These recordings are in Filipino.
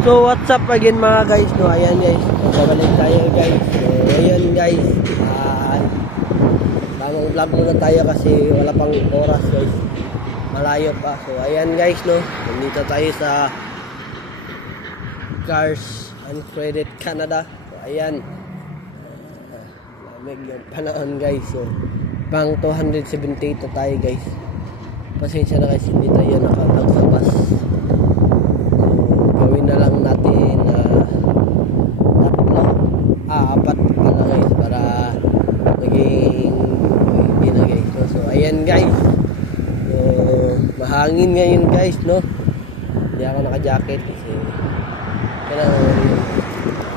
So what's up again mga guys, no? Ayan guys, magbabalik tayo guys. So ayan guys, tamang vlog muna tayo kasi wala pang oras guys, malayo pa. So ayan guys, no, nandito tayo sa Cars and Credit Canada. So ayan, lamig yung panahon guys. So pang 278 na tayo guys. Pasensya na guys, hindi tayo nakatag sa bus. Gawin na lang natin apat pala guys para maging hindi na guys, no? So ayan guys, so mahangin ngayon guys, no? Hindi ako naka-jacket kasi kailangan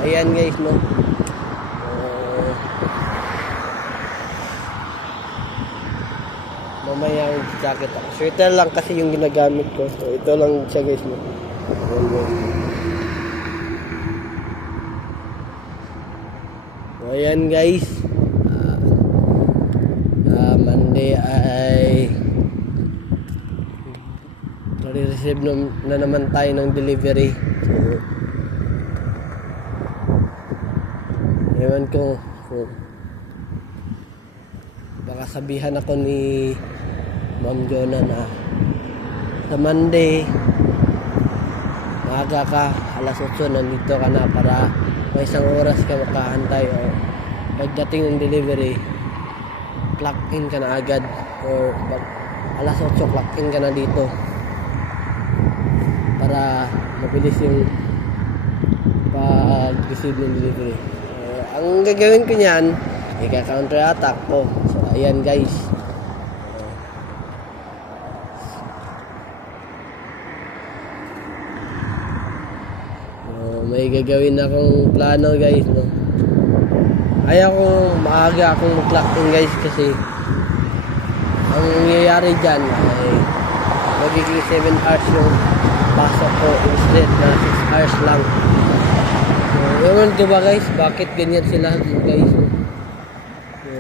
ayan guys, no? Mamaya yung jacket ako, sweater lang kasi yung ginagamit ko, so ito lang siya guys, no? Ayan guys, Monday ay receive na naman tayo ng delivery. So ewan ko kung baka sabihan ako ni Ma'am Jonah na sa Monday maaga ka, alas 8 nandito ka na para may isang oras ka makahantay, o pagdating ng delivery clock in ka na agad, or alas 8 clock in ka na dito para mabilis yung pag-receive ng delivery. Ang gagawin ko niyan, ika-counter attack ko. So ayan guys, may gagawin akong plano guys, no? Ayaw kong maaga akong mag-clock in guys kasi ang nangyayari dyan ay magiging 7 hours yung pasok ko instead na 6 hours lang. So ewan ko ba guys, bakit ganyan sila guys, no? So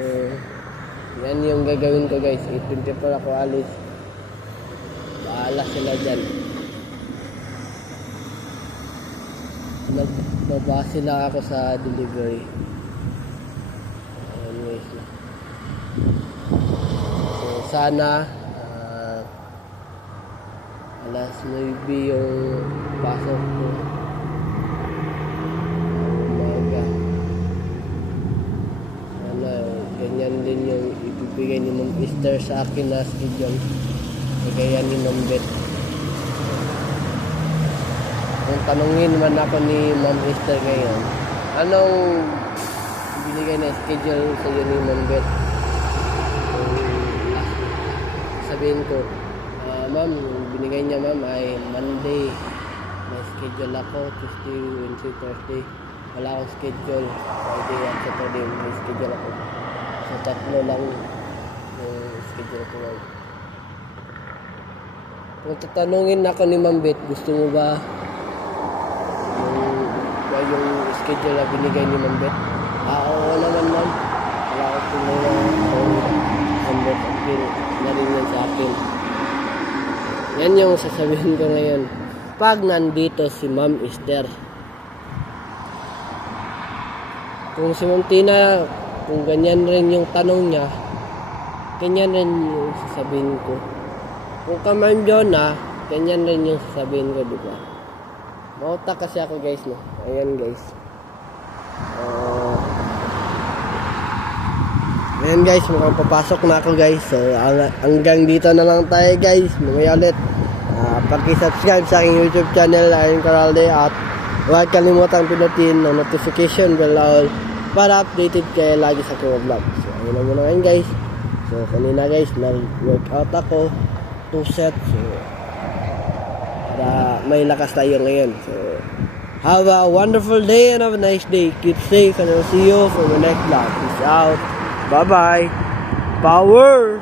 yan yung gagawin ko guys, 8:24 ako alis, bahala sila dyan. Nagbabase lang ako sa delivery. Anyways, so sana alas 9 yung pasok ko umaga. Sana ganyan din yung ibibigay ni Ma'am Esther sa akin na schedule, kagaya ni Ma'am Beth. Kung tanungin man ako ni Ma'am Esther ngayon, anong binigay na schedule sa iyo ni Ma'am Beth? Sabihin ko, ma'am, binigay niya ma'am ay Monday. May schedule ako, Tuesday, Wednesday, Thursday. Wala akong schedule. Friday at Saturday may schedule ako. So tatlo lang yung schedule ko ngayon. Kung tatanungin ako ni Ma'am Beth, gusto mo ba yung schedule na binigay ni Ma'am Beth? Oo naman ma'am. Wala ko tinulong Ma'am Beth. Okay na rin yan sa akin. Yan yung sasabihin ko ngayon pag nandito si Ma'am Esther. Kung si Ma'am Tina, kung ganyan rin yung tanong niya, ganyan rin yung sasabihin ko. Kung ka Ma'am Jonah, ganyan rin yung sasabihin ko, diba? Mautak kasi ako guys, no? Ayan guys. Ayan guys, mukhang papasok na ako guys. So hanggang dito na lang tayo guys. Mamaya ulit pag-subscribe sa aking YouTube channel, Aaron Corralde, at huwag kalimutang pinutin ang notification bell para updated kayo lagi sa aking vlog. So ayun na muna ngayon guys. So kanina guys, nag-workout ako 2 sets. So para may lakas tayo ngayon. So have a wonderful day and have a nice day. Keep safe and I'll see you for the next vlog. Peace out. Bye bye. Power.